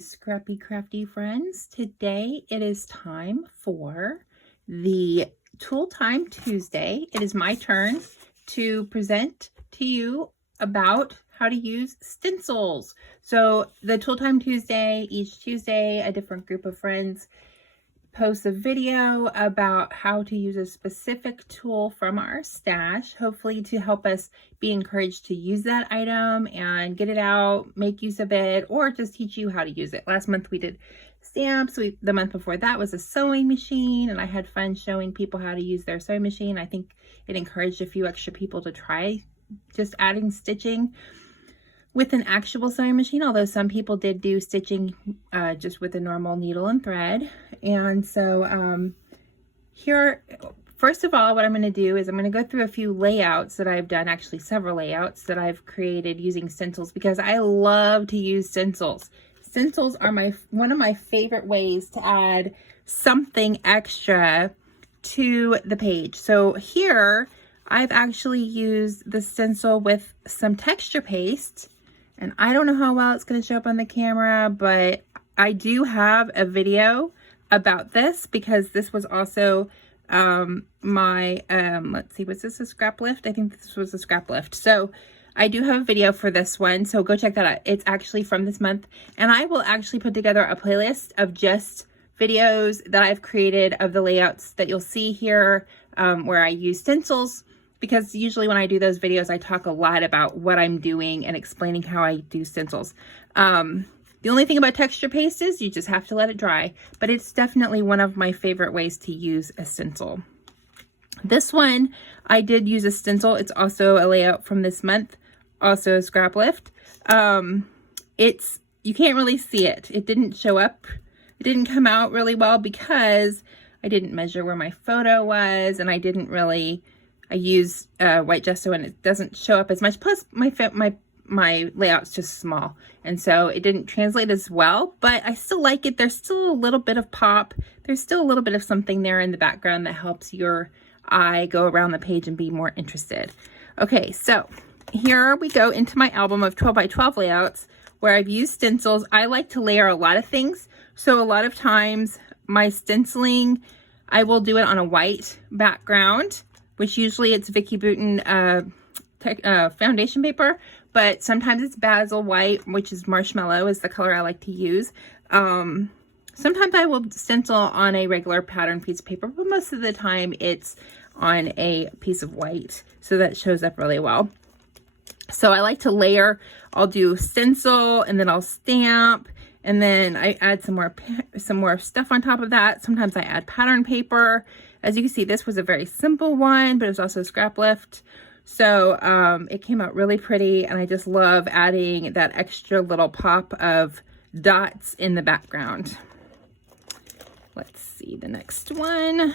scrappy crafty friends. Today it is time for the Tool Time Tuesday. It is my turn to present to you about how to use stencils. So the Tool Time Tuesday, each Tuesday a different group of friends post a video about how to use a specific tool from our stash, hopefully to help us be encouraged to use that item and get it out, make use of it, or just teach you how to use it. Last month we did stamps. The month before that was a sewing machine, and I had fun showing people how to use their sewing machine. I think it encouraged a few extra people to try just adding stitching with an actual sewing machine, although some people did do stitching just with a normal needle and thread. And so here, first of all, what I'm going to do is I'm going to go through a few layouts that I've done, actually several layouts that I've created using stencils, because I love to use stencils. Stencils are one of my favorite ways to add something extra to the page. So here I've actually used the stencil with some texture paste. And I don't know how well it's going to show up on the camera, but I do have a video about this because this was also my, let's see, was this a scrap lift? I think this was a scrap lift. So I do have a video for this one, so go check that out. It's actually from this month, and I will actually put together a playlist of just videos that I've created of the layouts that you'll see here where I use stencils. Because usually when I do those videos, I talk a lot about what I'm doing and explaining how I do stencils. The only thing about texture paste is you just have to let it dry, but it's definitely one of my favorite ways to use a stencil. This one, I did use a stencil. It's also a layout from this month, also a scrap lift. You can't really see it. It didn't show up. It didn't come out really well because I didn't measure where my photo was, and I didn't really... I use white gesso and it doesn't show up as much. Plus my layout's just small. And so it didn't translate as well, but I still like it. There's still a little bit of pop. There's still a little bit of something there in the background that helps your eye go around the page and be more interested. Okay, so here we go into my album of 12 by 12 layouts where I've used stencils. I like to layer a lot of things. So a lot of times my stenciling, I will do it on a white background, which usually it's Vicky Bouton foundation paper, but sometimes it's basil white, which is marshmallow is the color I like to use. Sometimes I will stencil on a regular pattern piece of paper, but most of the time it's on a piece of white, so that shows up really well. So I like to layer. I'll do stencil, and then I'll stamp, and then I add some more stuff on top of that. Sometimes I add pattern paper. As you can see, this was a very simple one, but it was also a scrap lift. So it came out really pretty, and I just love adding that extra little pop of dots in the background. Let's see the next one.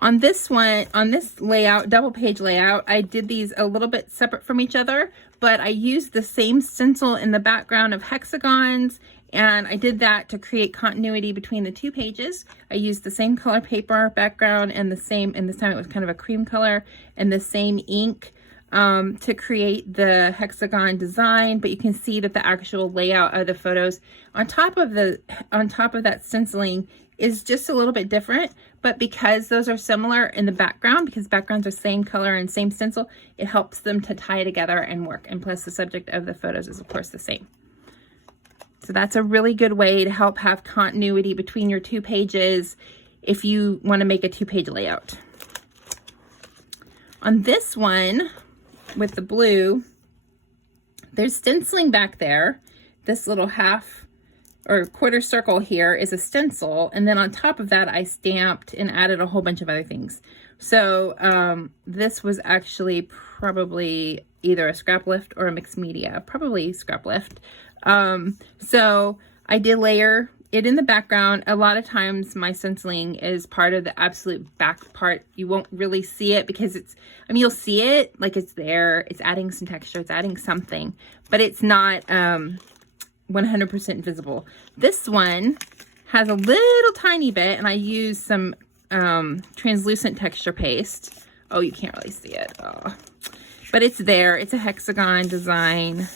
On this one, on this layout, double page layout, I did these a little bit separate from each other, but I used the same stencil in the background of hexagons, and I did that to create continuity between the two pages. I used the same color paper background and this time it was kind of a cream color, and the same ink to create the hexagon design, but you can see that the actual layout of the photos on top of that stenciling is just a little bit different, but because those are similar in the background, because backgrounds are same color and same stencil, it helps them to tie together and work. And plus the subject of the photos is of course the same. So that's a really good way to help have continuity between your two pages if you want to make a two-page layout. On this one with the blue, there's stenciling back there. This little half or quarter circle here is a stencil, and then on top of that I stamped and added a whole bunch of other things. So this was actually probably either a scrap lift or a mixed media, probably scrap lift. So I did layer it in the background. A lot of times my stenciling is part of the absolute back part. You won't really see it because you'll see it like it's there. It's adding some texture, it's adding something, but it's not 100% visible. This one has a little tiny bit, and I use some translucent texture paste. Oh, you can't really see it. Oh. But it's there. It's a hexagon design.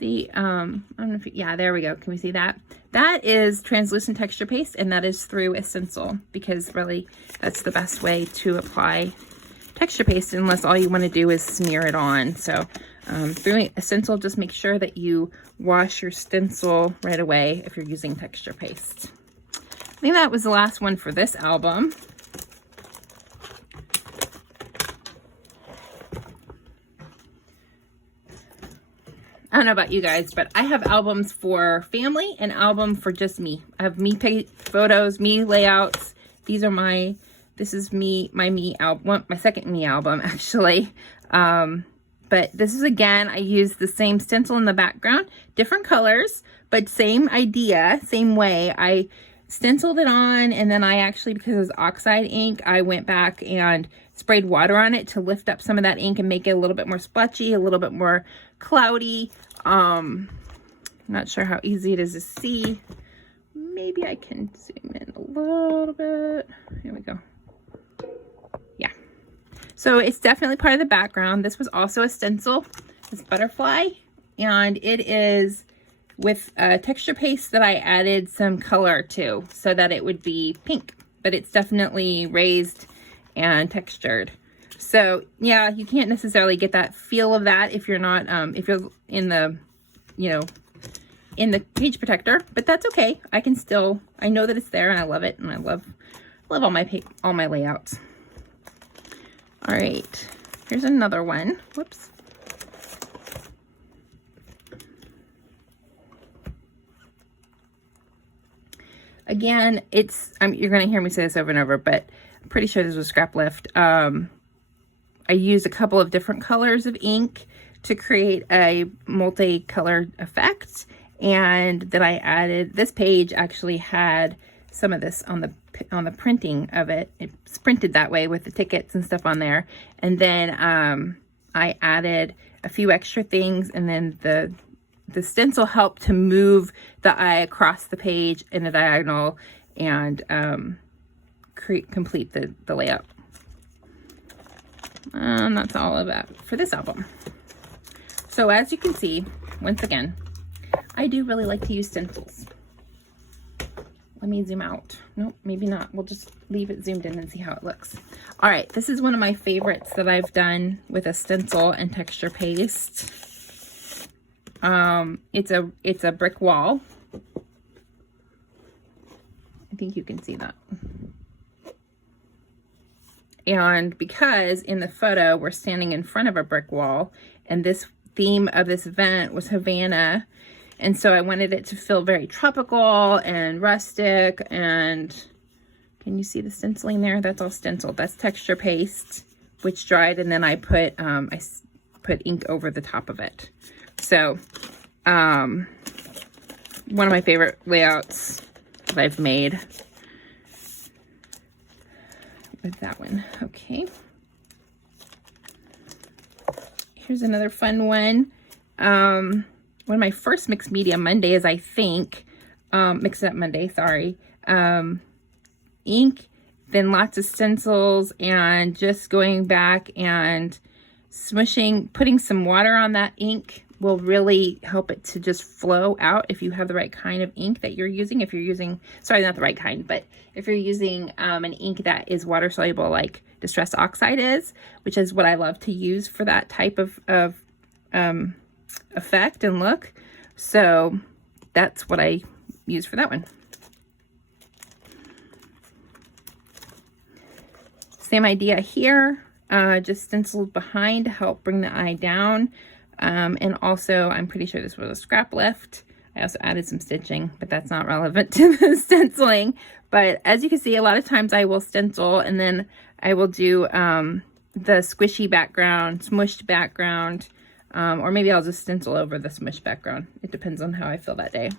see, I don't know if, yeah, there we go. Can we see that? That is translucent texture paste, and that is through a stencil, because really that's the best way to apply texture paste, unless all you want to do is smear it on. So through a stencil, just make sure that you wash your stencil right away if you're using texture paste. I think that was the last one for this album. I don't know about you guys, but I have albums for family and album for just me. I have me photos, me layouts. These are this is my me album, my second me album actually. But this is, again, I use the same stencil in the background, different colors, but same idea, same way. I stenciled it on, and then I actually, because it was oxide ink, I went back and sprayed water on it to lift up some of that ink and make it a little bit more splotchy, a little bit more cloudy. Not sure how easy it is to see. Maybe I can zoom in a little bit. Here we go. Yeah. So it's definitely part of the background. This was also a stencil. It's butterfly, and it is with texture paste that I added some color to so that it would be pink, but it's definitely raised and textured. So yeah, you can't necessarily get that feel of that if you're not, if you're in the, in the page protector, but that's okay. I can still, I know that it's there, and I love it, and I love all my layouts. All right, here's another one. Whoops. Again, it's, you're going to hear me say this over and over, but I'm pretty sure this was scrap lift. I used a couple of different colors of ink to create a multicolored effect. And then I added, this page actually had some of this on the printing of it. It's printed that way with the tickets and stuff on there. And then I added a few extra things, and then the stencil helped to move the eye across the page in a diagonal and complete the layout. That's all of that for this album. So as you can see, once again, I do really like to use stencils. Let me zoom out. Nope, maybe not. We'll just leave it zoomed in and see how it looks. All right, this is one of my favorites that I've done with a stencil and texture paste. It's a brick wall. I think you can see that. And because in the photo we're standing in front of a brick wall, and this theme of this event was Havana, and so I wanted it to feel very tropical and rustic. And can you see the stenciling there? That's all stenciled. That's texture paste, which dried, and then I put ink over the top of it. So one of my favorite layouts that I've made with that one. Okay, here's another fun one. One of my first mixed media Mondays, I think, mix up Monday, sorry, ink, then lots of stencils, and just going back and smushing, putting some water on that ink will really help it to just flow out if you have the right kind of ink that you're using. If you're using, sorry, not the right kind, but if you're using an ink that is water soluble like Distress Oxide is, which is what I love to use for that type of effect and look. So that's what I use for that one. Same idea here, just stenciled behind to help bring the eye down. And also, I'm pretty sure this was a scrap lift. I also added some stitching, but that's not relevant to the stenciling. But as you can see, a lot of times I will stencil, and then I will do the squishy background, smushed background, or maybe I'll just stencil over the smushed background. It depends on how I feel that day.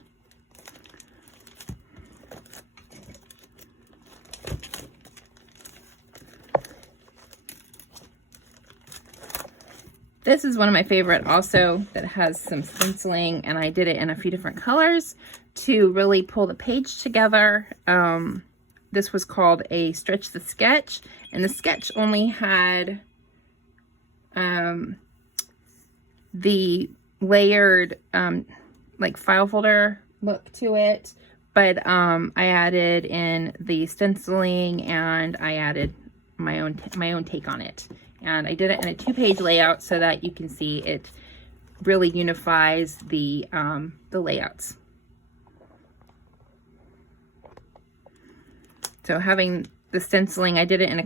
This is one of my favorite also that has some stenciling, and I did it in a few different colors to really pull the page together. This was called a Stretch the Sketch, and the sketch only had the layered like file folder look to it, but I added in the stenciling and I added my own take on it, and I did it in a 2-page layout so that you can see it really unifies the layouts. So having the stenciling, I did it in a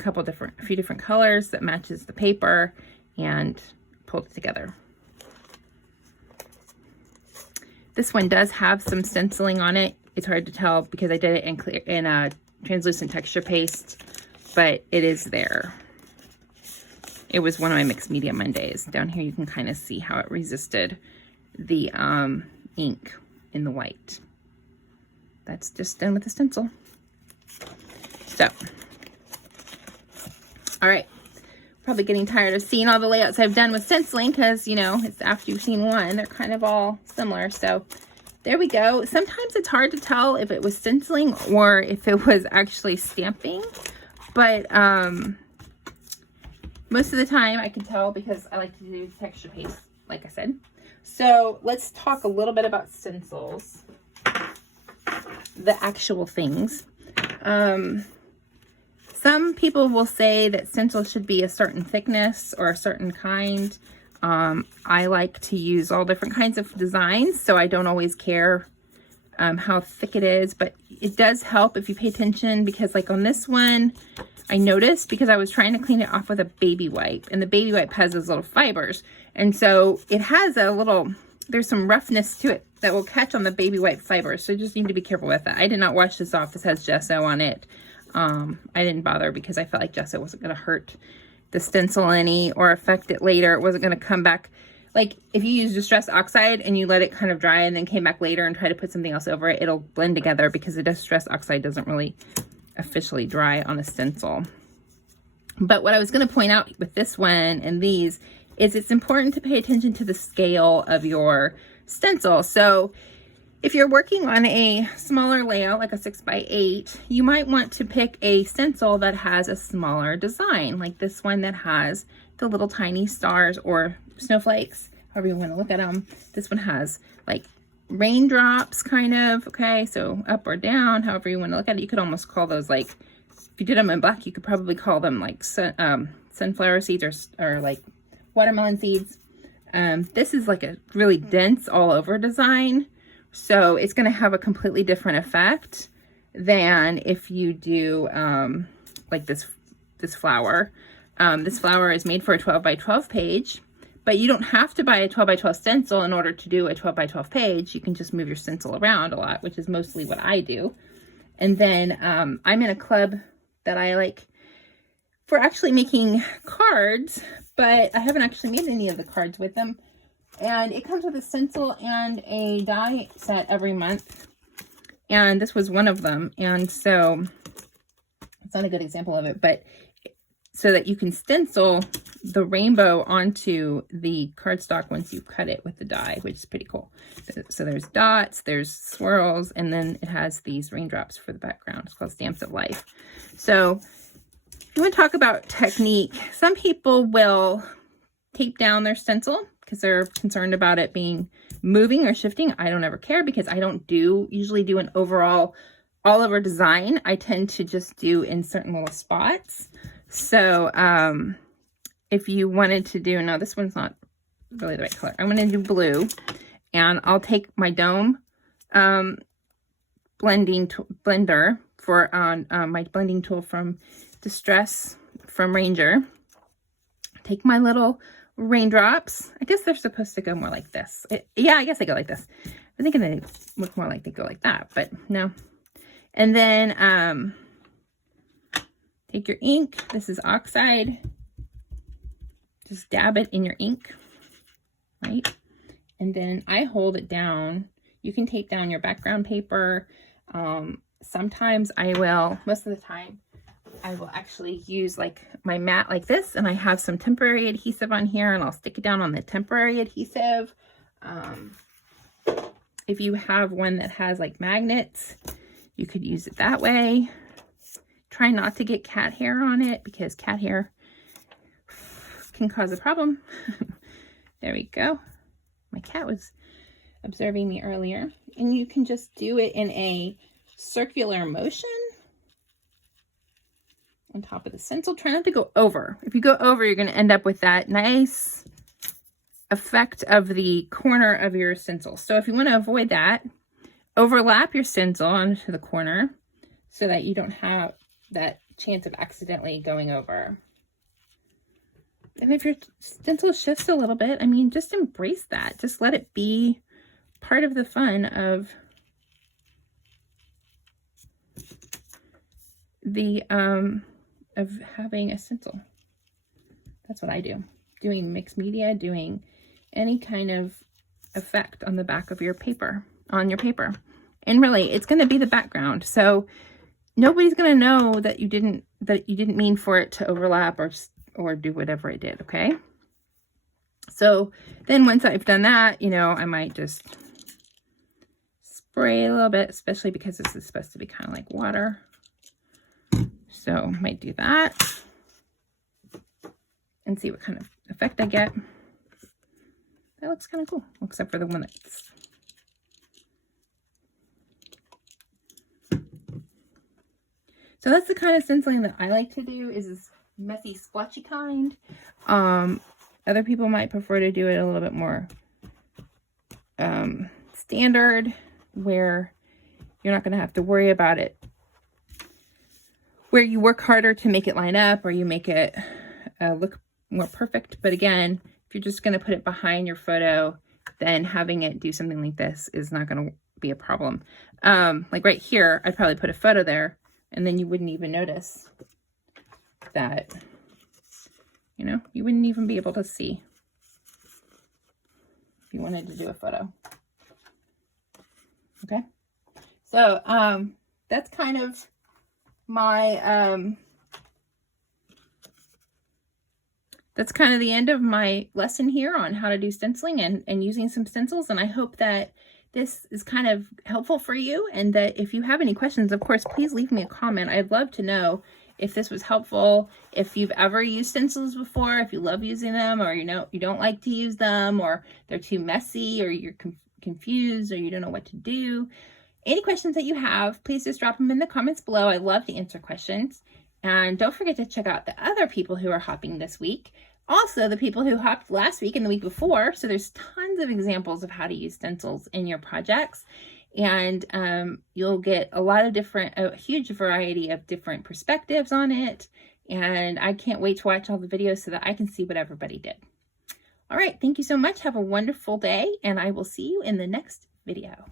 few different colors that matches the paper and pulled it together. This one does have some stenciling on it. It's hard to tell because I did it in a translucent texture paste, but it is there. It was one of my mixed media Mondays. Down here you can kind of see how it resisted the ink in the white. That's just done with the stencil. So, all right, probably getting tired of seeing all the layouts I've done with stenciling because, you know, it's after you've seen one, they're kind of all similar. So there we go. Sometimes it's hard to tell if it was stenciling or if it was actually stamping, but most of the time I can tell because I like to do texture paste, like I said. So let's talk a little bit about stencils, the actual things. Some people will say that stencils should be a certain thickness or a certain kind. I like to use all different kinds of designs, so I don't always care how thick it is, but it does help if you pay attention, because like on this one, I noticed because I was trying to clean it off with a baby wipe, and the baby wipe has those little fibers, and so it has there's some roughness to it that will catch on the baby wipe fibers, so you just need to be careful with that. I did not wash this off. This has gesso on it. I didn't bother because I felt like gesso wasn't going to hurt the stencil any or affect it later. It wasn't going to come back. Like if you use Distress Oxide and you let it kind of dry and then came back later and try to put something else over it, it'll blend together because the Distress Oxide doesn't really officially dry on a stencil. But what I was going to point out with this one and these is it's important to pay attention to the scale of your stencil. So if you're working on a smaller layout, like a 6x8, you might want to pick a stencil that has a smaller design, like this one that has the little tiny stars or snowflakes, however you want to look at them. This one has like raindrops kind of, okay, so up or down, however you want to look at it. You could almost call those like, if you did them in black, you could probably call them like sunflower seeds or like watermelon seeds. This is like a really dense all over design. So it's going to have a completely different effect than if you do like this flower. This flower is made for a 12x12 page, but you don't have to buy a 12x12 stencil in order to do a 12x12 page. You can just move your stencil around a lot, which is mostly what I do. And then I'm in a club that I like for actually making cards, but I haven't actually made any of the cards with them. And it comes with a stencil and a die set every month. And this was one of them. And so it's not a good example of it, but so that you can stencil the rainbow onto the cardstock once you cut it with the die, which is pretty cool. So there's dots, there's swirls, and then it has these raindrops for the background. It's called Stamps of Life. So if you want to talk about technique, some people will tape down their stencil because they're concerned about it being moving or shifting. I don't ever care because I don't usually do an overall all over design. I tend to just do in certain little spots. So if you wanted to do, no, this one's not really the right color. I'm going to do blue, and I'll take my dome blender for my blending tool from Distress from Ranger. Take my little raindrops. I guess they're supposed to go more like this. Yeah, I guess they go like this. I'm thinking they look more like they go like that, but no. And then take your ink. This is oxide. Just dab it in your ink, right? And then I hold it down. You can tape down your background paper. Sometimes I will, most of the time, I will actually use like my mat like this, and I have some temporary adhesive on here, and I'll stick it down on the temporary adhesive. If you have one that has like magnets, you could use it that way. Try not to get cat hair on it because cat hair can cause a problem. There we go. My cat was observing me earlier. And you can just do it in a circular motion on top of the stencil. Try not to go over. If you go over, you're going to end up with that nice effect of the corner of your stencil. So if you want to avoid that, overlap your stencil onto the corner so that you don't have that chance of accidentally going over. And if your stencil shifts a little bit, I mean, just embrace that. Just let it be part of the fun of the of having a stencil. That's what I do. Doing mixed media, doing any kind of effect on the back of your paper, on your paper. And really, it's going to be the background. So nobody's going to know that you didn't mean for it to overlap or do whatever it did, okay? So then once I've done that, you know, I might just spray a little bit, especially because this is supposed to be kind of like water. So might do that and see what kind of effect I get. That looks kind of cool, except for the one that's... So that's the kind of stenciling that I like to do, is this messy, splotchy kind. Other people might prefer to do it a little bit more standard, where you're not going to have to worry about it, where you work harder to make it line up or you make it look more perfect. But again, if you're just going to put it behind your photo, then having it do something like this is not going to be a problem. Like right here, I'd probably put a photo there, and then you wouldn't even notice that, you know, you wouldn't even be able to see if you wanted to do a photo. Okay. So, that's kind of my, that's kind of the end of my lesson here on how to do stenciling and using some stencils. And I hope that this is kind of helpful for you, and that if you have any questions, of course, please leave me a comment. I'd love to know if this was helpful, if you've ever used stencils before, if you love using them, or you know you don't like to use them, or they're too messy, or you're confused, or you don't know what to do. Any questions that you have, please just drop them in the comments below. I love to answer questions. And don't forget to check out the other people who are hopping this week. Also, the people who hopped last week and the week before. So there's tons of examples of how to use stencils in your projects. And you'll get a huge variety of different perspectives on it. And I can't wait to watch all the videos so that I can see what everybody did. All right, thank you so much. Have a wonderful day, and I will see you in the next video.